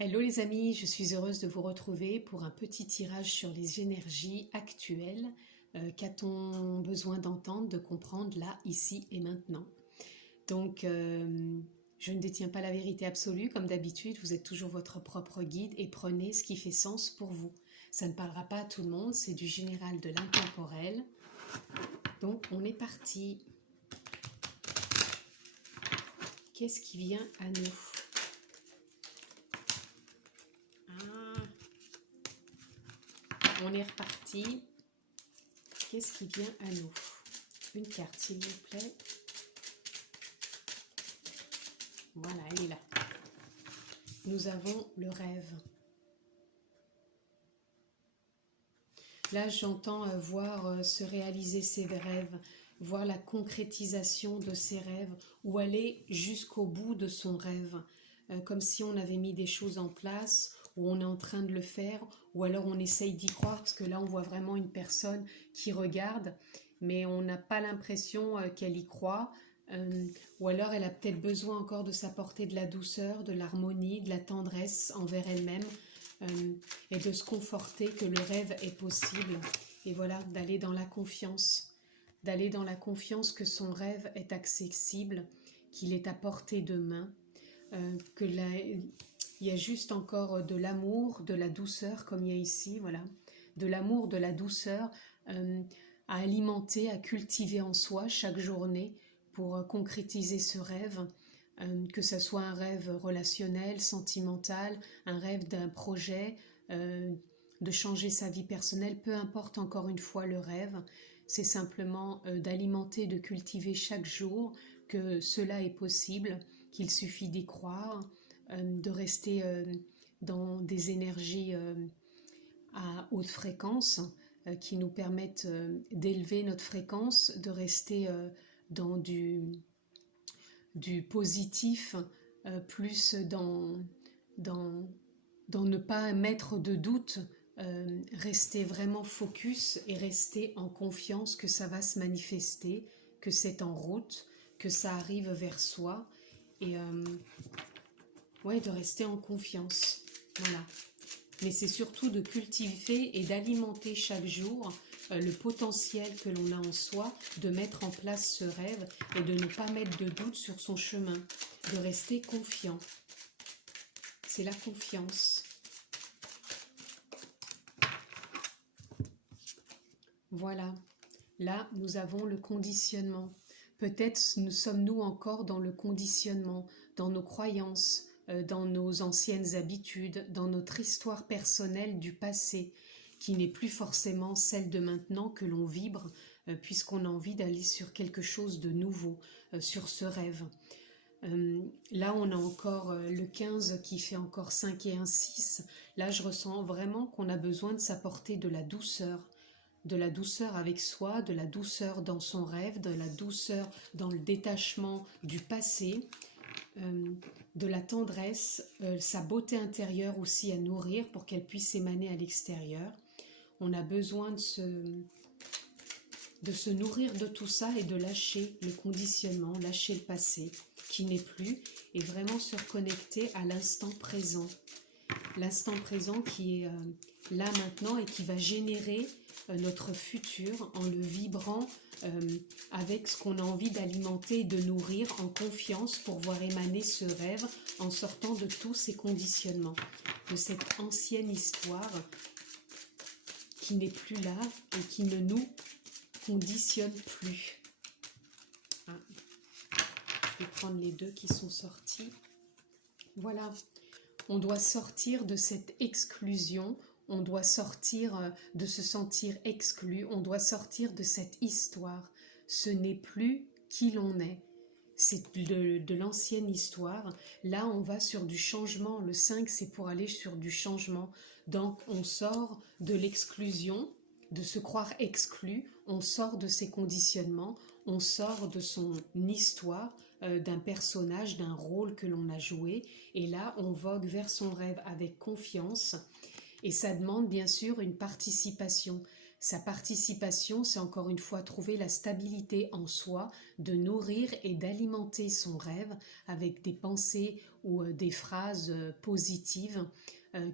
Hello les amis, je suis heureuse de vous retrouver pour un petit tirage sur les énergies actuelles. Qu'a-t-on besoin d'entendre, de comprendre là, ici et maintenant? Donc, je ne détiens pas la vérité absolue, comme d'habitude, vous êtes toujours votre propre guide et prenez ce qui fait sens pour vous. Ça ne parlera pas à tout le monde, c'est du général, de l'intemporel. Donc, on est parti. Qu'est-ce qui vient à nous? On est reparti. Qu'est-ce qui vient à nous? Une carte, s'il vous plaît. Voilà, elle est là. Nous avons le rêve. Là, j'entends voir se réaliser ses rêves, voir la concrétisation de ses rêves, ou aller jusqu'au bout de son rêve, comme si on avait mis des choses en place, ou on est en train de le faire, ou alors on essaye d'y croire, parce que là, on voit vraiment une personne qui regarde, mais on n'a pas l'impression qu'elle y croit, ou alors elle a peut-être besoin encore de s'apporter de la douceur, de l'harmonie, de la tendresse envers elle-même, et de se conforter que le rêve est possible, et voilà, d'aller dans la confiance que son rêve est accessible, qu'il est à portée de main, il y a juste encore de l'amour, de la douceur, comme il y a ici, voilà, de l'amour, de la douceur à alimenter, à cultiver en soi chaque journée pour concrétiser ce rêve, que ce soit un rêve relationnel, sentimental, un rêve d'un projet, de changer sa vie personnelle, peu importe encore une fois le rêve, c'est simplement d'alimenter, de cultiver chaque jour que cela est possible, qu'il suffit d'y croire, de rester dans des énergies à haute fréquence qui nous permettent d'élever notre fréquence, de rester dans du positif, plus dans ne pas mettre de doute, rester vraiment focus et rester en confiance que ça va se manifester, que c'est en route, que ça arrive vers soi, et ouais, de rester en confiance, voilà. Mais c'est surtout de cultiver et d'alimenter chaque jour le potentiel que l'on a en soi, de mettre en place ce rêve et de ne pas mettre de doute sur son chemin, de rester confiant. C'est la confiance. Voilà, là nous avons le conditionnement. Peut-être sommes-nous encore dans le conditionnement, dans nos croyances, dans nos anciennes habitudes, dans notre histoire personnelle du passé, qui n'est plus forcément celle de maintenant que l'on vibre, puisqu'on a envie d'aller sur quelque chose de nouveau, sur ce rêve. Là, on a encore le 15 qui fait encore 5 et un 6. Là, je ressens vraiment qu'on a besoin de s'apporter de la douceur avec soi, de la douceur dans son rêve, de la douceur dans le détachement du passé, de la tendresse, sa beauté intérieure aussi à nourrir pour qu'elle puisse émaner à l'extérieur. On a besoin de se nourrir de tout ça et de lâcher le conditionnement, lâcher le passé qui n'est plus, et vraiment se reconnecter à l'instant présent. L'instant présent qui est là maintenant et qui va générer notre futur en le vibrant avec ce qu'on a envie d'alimenter et de nourrir en confiance pour voir émaner ce rêve en sortant de tous ces conditionnements, de cette ancienne histoire qui n'est plus là et qui ne nous conditionne plus. Hein. Je vais prendre les deux qui sont sortis. Voilà. On doit sortir de cette exclusion, on doit sortir de se sentir exclu, on doit sortir de cette histoire. Ce n'est plus qui l'on est, c'est de l'ancienne histoire. Là, on va sur du changement. Le 5, c'est pour aller sur du changement. Donc, on sort de l'exclusion, de se croire exclu, on sort de ses conditionnements, on sort de son histoire, d'un personnage, d'un rôle que l'on a joué, et là on vogue vers son rêve avec confiance, et ça demande bien sûr une participation. Sa participation, c'est encore une fois trouver la stabilité en soi, de nourrir et d'alimenter son rêve avec des pensées ou des phrases positives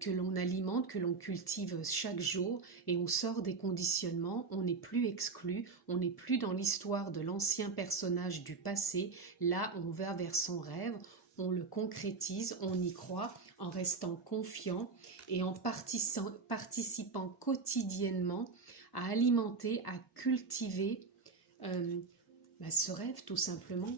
que l'on alimente, que l'on cultive chaque jour, et on sort des conditionnements, on n'est plus exclu, on n'est plus dans l'histoire de l'ancien personnage du passé. Là, on va vers son rêve, on le concrétise, on y croit en restant confiant et en participant quotidiennement à alimenter, à cultiver ce rêve tout simplement.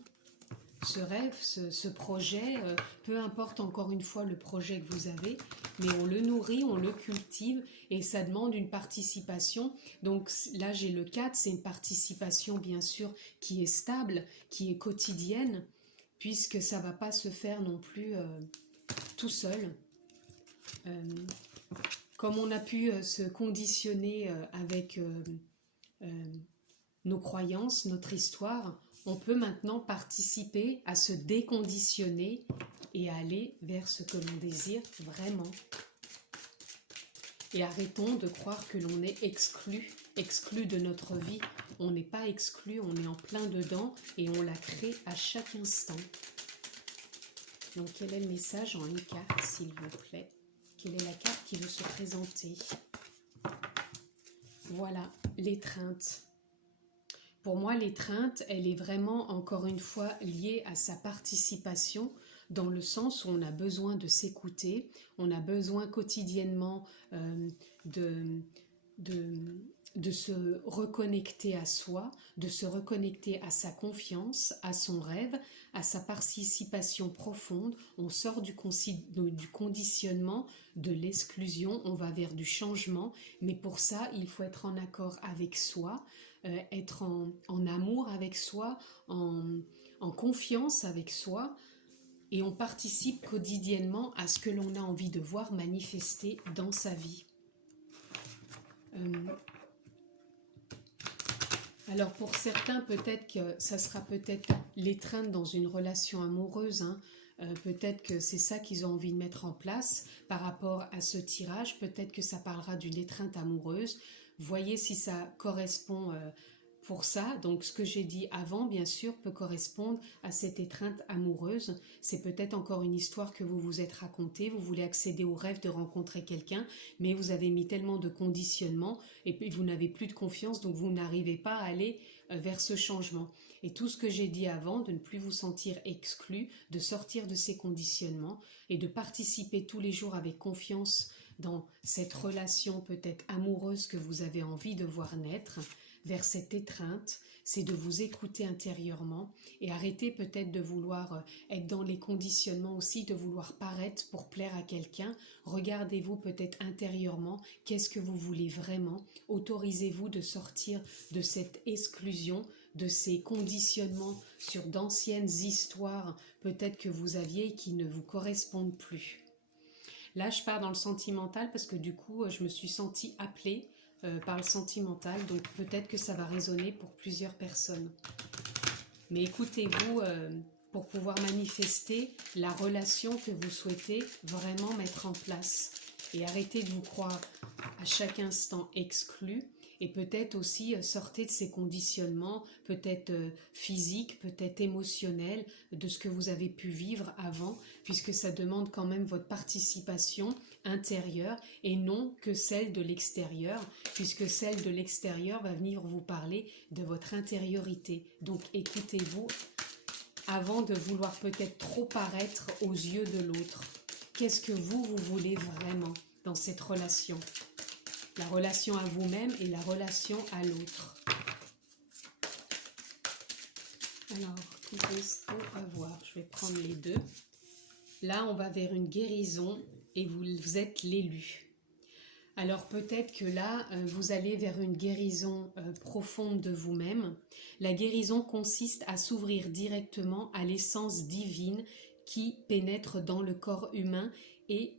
Ce rêve, ce projet, peu importe encore une fois le projet que vous avez, mais on le nourrit, on le cultive et ça demande une participation. Donc là j'ai le 4, c'est une participation bien sûr qui est stable, qui est quotidienne, puisque ça ne va pas se faire non plus tout seul. Comme on a pu se conditionner avec nos croyances, notre histoire, on peut maintenant participer à se déconditionner et aller vers ce que l'on désire vraiment. Et arrêtons de croire que l'on est exclu de notre vie. On n'est pas exclu, on est en plein dedans et on la crée à chaque instant. Donc quel est le message en une carte, s'il vous plaît? Quelle est la carte qui veut se présenter? Voilà, l'étreinte. Pour moi, l'étreinte, elle est vraiment, encore une fois, liée à sa participation, dans le sens où on a besoin de s'écouter, on a besoin quotidiennement de se reconnecter à soi, de se reconnecter à sa confiance, à son rêve, à sa participation profonde. On sort du conditionnement, de l'exclusion, on va vers du changement, mais pour ça, il faut être en accord avec soi, être en amour avec soi, en confiance avec soi, et on participe quotidiennement à ce que l'on a envie de voir manifester dans sa vie. Alors pour certains, peut-être que ça sera peut-être l'étreinte dans une relation amoureuse, hein. Peut-être que c'est ça qu'ils ont envie de mettre en place par rapport à ce tirage. Peut-être que ça parlera d'une étreinte amoureuse. Voyez si ça correspond pour ça. Donc ce que j'ai dit avant, bien sûr, peut correspondre à cette étreinte amoureuse. C'est peut-être encore une histoire que vous vous êtes racontée. Vous voulez accéder au rêve de rencontrer quelqu'un, mais vous avez mis tellement de conditionnements et puis vous n'avez plus de confiance, donc vous n'arrivez pas à aller vers ce changement. Et tout ce que j'ai dit avant, de ne plus vous sentir exclu, de sortir de ces conditionnements et de participer tous les jours avec confiance dans cette relation peut-être amoureuse que vous avez envie de voir naître, vers cette étreinte, c'est de vous écouter intérieurement et arrêter peut-être de vouloir être dans les conditionnements aussi, de vouloir paraître pour plaire à quelqu'un. Regardez-vous peut-être intérieurement, qu'est-ce que vous voulez vraiment? Autorisez-vous de sortir de cette exclusion, de ces conditionnements sur d'anciennes histoires peut-être que vous aviez et qui ne vous correspondent plus. Là, je pars dans le sentimental parce que du coup, je me suis sentie appelée par le sentimental, donc peut-être que ça va résonner pour plusieurs personnes. Mais écoutez-vous pour pouvoir manifester la relation que vous souhaitez vraiment mettre en place et arrêtez de vous croire à chaque instant exclu. Et peut-être aussi sortez de ces conditionnements, peut-être physiques, peut-être émotionnels, de ce que vous avez pu vivre avant, puisque ça demande quand même votre participation intérieure et non que celle de l'extérieur, puisque celle de l'extérieur va venir vous parler de votre intériorité. Donc écoutez-vous avant de vouloir peut-être trop paraître aux yeux de l'autre. Qu'est-ce que vous voulez vraiment dans cette relation ? La relation à vous-même et la relation à l'autre. Alors, qu'est-ce qu'on va voir? Je vais prendre les deux. Là, on va vers une guérison et vous êtes l'élu. Alors peut-être que là, vous allez vers une guérison profonde de vous-même. La guérison consiste à s'ouvrir directement à l'essence divine qui pénètre dans le corps humain et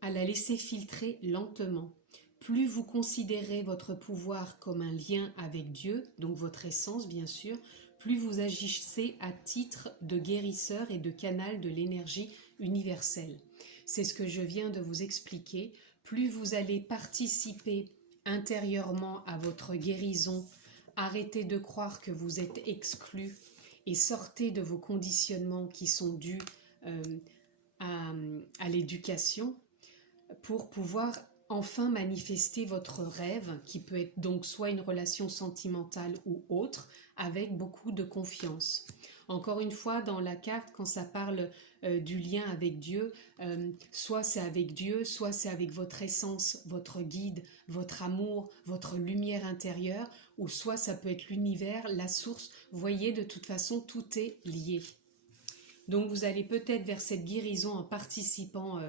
à la laisser filtrer lentement. Plus vous considérez votre pouvoir comme un lien avec Dieu, donc votre essence bien sûr, plus vous agissez à titre de guérisseur et de canal de l'énergie universelle. C'est ce que je viens de vous expliquer. Plus vous allez participer intérieurement à votre guérison. Arrêtez de croire que vous êtes exclu et sortez de vos conditionnements qui sont dus à l'éducation pour pouvoir enfin manifester votre rêve, qui peut être donc soit une relation sentimentale ou autre, avec beaucoup de confiance. Encore une fois, dans la carte, quand ça parle du lien avec Dieu, soit c'est avec Dieu, soit c'est avec votre essence, votre guide, votre amour, votre lumière intérieure, ou soit ça peut être l'univers, la source. Vous voyez, de toute façon, tout est lié. Donc vous allez peut-être vers cette guérison en participant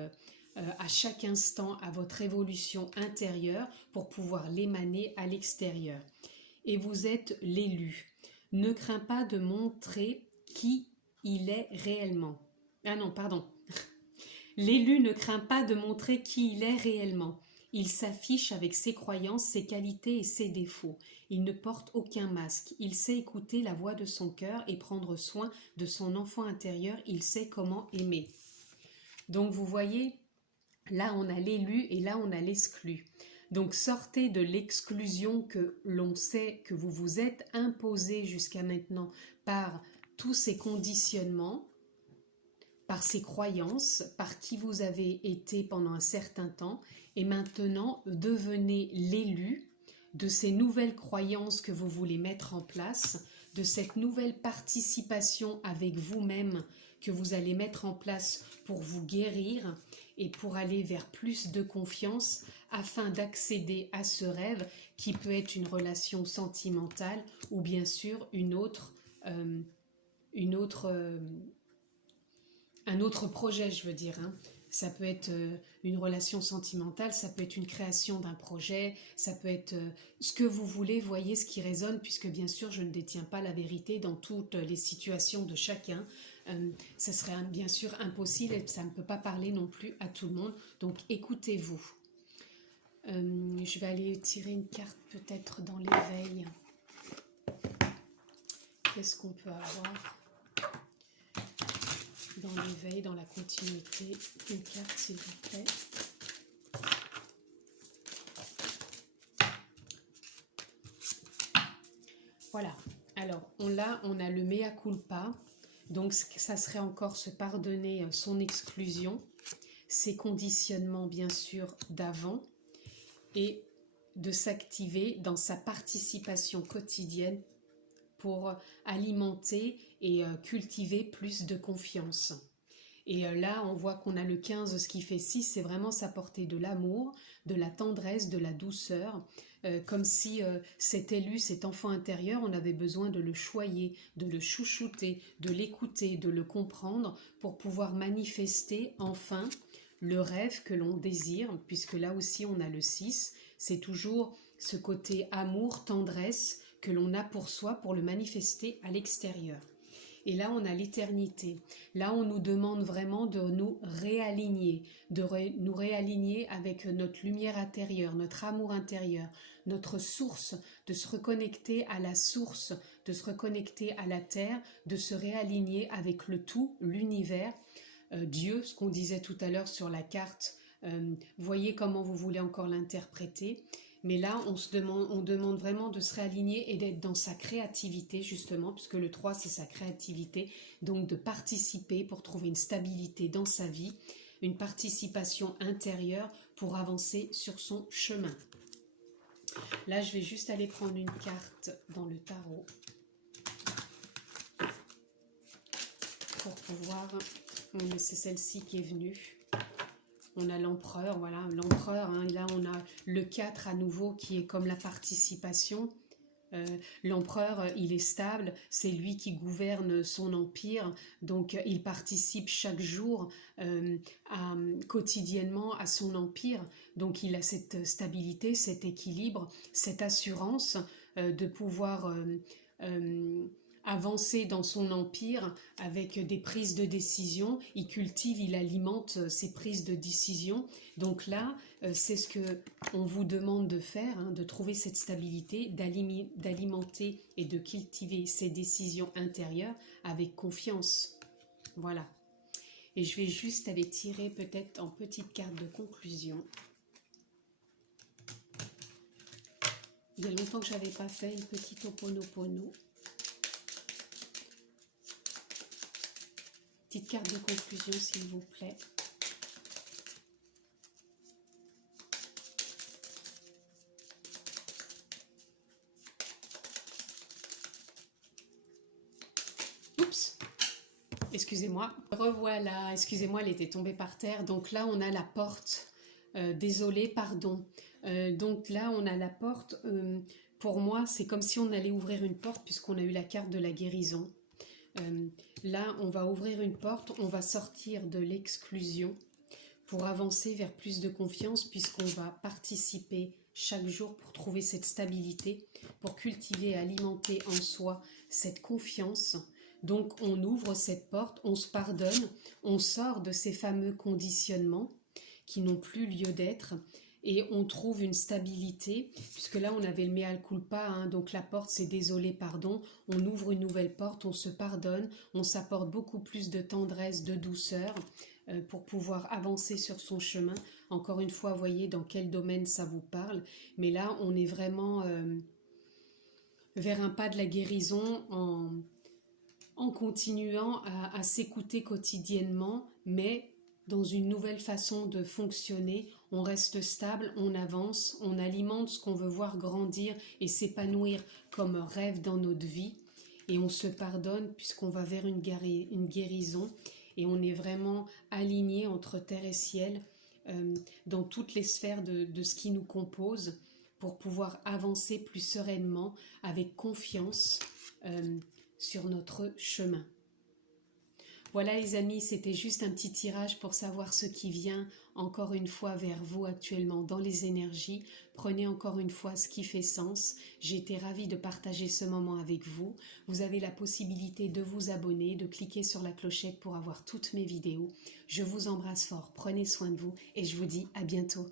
à chaque instant à votre évolution intérieure pour pouvoir l'émaner à l'extérieur. Et vous êtes l'élu. Ne crains pas de montrer qui il est réellement. Ah non, pardon. L'élu ne craint pas de montrer qui il est réellement. Il s'affiche avec ses croyances, ses qualités et ses défauts. Il ne porte aucun masque. Il sait écouter la voix de son cœur et prendre soin de son enfant intérieur. Il sait comment aimer. Donc vous voyez, là on a l'élu et là on a l'exclu. Donc sortez de l'exclusion que l'on sait que vous vous êtes imposé jusqu'à maintenant par tous ces conditionnements, par ces croyances, par qui vous avez été pendant un certain temps, et maintenant devenez l'élu de ces nouvelles croyances que vous voulez mettre en place, de cette nouvelle participation avec vous-même que vous allez mettre en place pour vous guérir et pour aller vers plus de confiance afin d'accéder à ce rêve qui peut être une relation sentimentale ou bien sûr un autre projet, je veux dire. Ça peut être une relation sentimentale, ça peut être une création d'un projet, ça peut être ce que vous voulez, voyez ce qui résonne, puisque bien sûr je ne détiens pas la vérité dans toutes les situations de chacun. Ça serait bien sûr impossible et ça ne peut pas parler non plus à tout le monde, donc écoutez-vous. Je vais aller tirer une carte peut-être dans l'éveil. Qu'est-ce qu'on peut avoir dans l'éveil, dans la continuité? Une carte s'il vous plaît. Voilà, alors on a le mea culpa, donc ça serait encore se pardonner son exclusion, ses conditionnements bien sûr d'avant, et de s'activer dans sa participation quotidienne pour alimenter et cultiver plus de confiance. Et là, on voit qu'on a le 15, ce qui fait 6, c'est vraiment s'apporter de l'amour, de la tendresse, de la douceur, comme si cet élu, cet enfant intérieur, on avait besoin de le choyer, de le chouchouter, de l'écouter, de le comprendre pour pouvoir manifester enfin le rêve que l'on désire, puisque là aussi on a le 6, c'est toujours ce côté amour, tendresse que l'on a pour soi pour le manifester à l'extérieur. Et là, on a l'éternité. Là, on nous demande vraiment de nous réaligner, nous réaligner avec notre lumière intérieure, notre amour intérieur, notre source, de se reconnecter à la source, de se reconnecter à la terre, de se réaligner avec le tout, l'univers, Dieu, ce qu'on disait tout à l'heure sur la carte. Voyez comment vous voulez encore l'interpréter. Mais là, on demande vraiment de se réaligner et d'être dans sa créativité, justement, puisque le 3, c'est sa créativité. Donc, de participer pour trouver une stabilité dans sa vie, une participation intérieure pour avancer sur son chemin. Là, je vais juste aller prendre une carte dans le tarot pour pouvoir... C'est celle-ci qui est venue. On a l'empereur, voilà, l'empereur, hein, et là on a le 4 à nouveau qui est comme la participation. L'empereur, il est stable, c'est lui qui gouverne son empire, donc il participe chaque jour, quotidiennement à son empire, donc il a cette stabilité, cet équilibre, cette assurance de pouvoir avancer dans son empire avec des prises de décision. Il cultive, il alimente ses prises de décision. Donc là, c'est ce que on vous demande de faire, hein, de trouver cette stabilité, d'alimenter et de cultiver ses décisions intérieures avec confiance. Voilà. Et je vais juste aller tirer peut-être en petite carte de conclusion. Il y a longtemps que je n'avais pas fait une petite Ho'oponopono. Petite carte de conclusion, s'il vous plaît. Oups! Excusez-moi. Revoilà. Excusez-moi, elle était tombée par terre. Donc là, on a la porte. Désolée, pardon. Donc là, on a la porte. Pour moi, c'est comme si on allait ouvrir une porte puisqu'on a eu la carte de la guérison. Là, on va ouvrir une porte. On va sortir de l'exclusion pour avancer vers plus de confiance puisqu'on va participer chaque jour pour trouver cette stabilité, pour cultiver et alimenter en soi cette confiance. Donc on ouvre cette porte, on se pardonne, on sort de ces fameux conditionnements qui n'ont plus lieu d'être et on trouve une stabilité, puisque là on avait le mea culpa, hein, donc la porte c'est désolé, pardon, on ouvre une nouvelle porte, on se pardonne, on s'apporte beaucoup plus de tendresse, de douceur, pour pouvoir avancer sur son chemin. Encore une fois, voyez dans quel domaine ça vous parle, mais là on est vraiment vers un pas de la guérison en continuant à s'écouter quotidiennement, mais dans une nouvelle façon de fonctionner. On reste stable, on avance, on alimente ce qu'on veut voir grandir et s'épanouir comme rêve dans notre vie, et on se pardonne puisqu'on va vers une guérison, et on est vraiment aligné entre terre et ciel, dans toutes les sphères de ce qui nous compose, pour pouvoir avancer plus sereinement, avec confiance, sur notre chemin. Voilà les amis, c'était juste un petit tirage pour savoir ce qui vient encore une fois vers vous actuellement dans les énergies. Prenez encore une fois ce qui fait sens. J'ai été ravie de partager ce moment avec vous. Vous avez la possibilité de vous abonner, de cliquer sur la clochette pour avoir toutes mes vidéos. Je vous embrasse fort, prenez soin de vous et je vous dis à bientôt.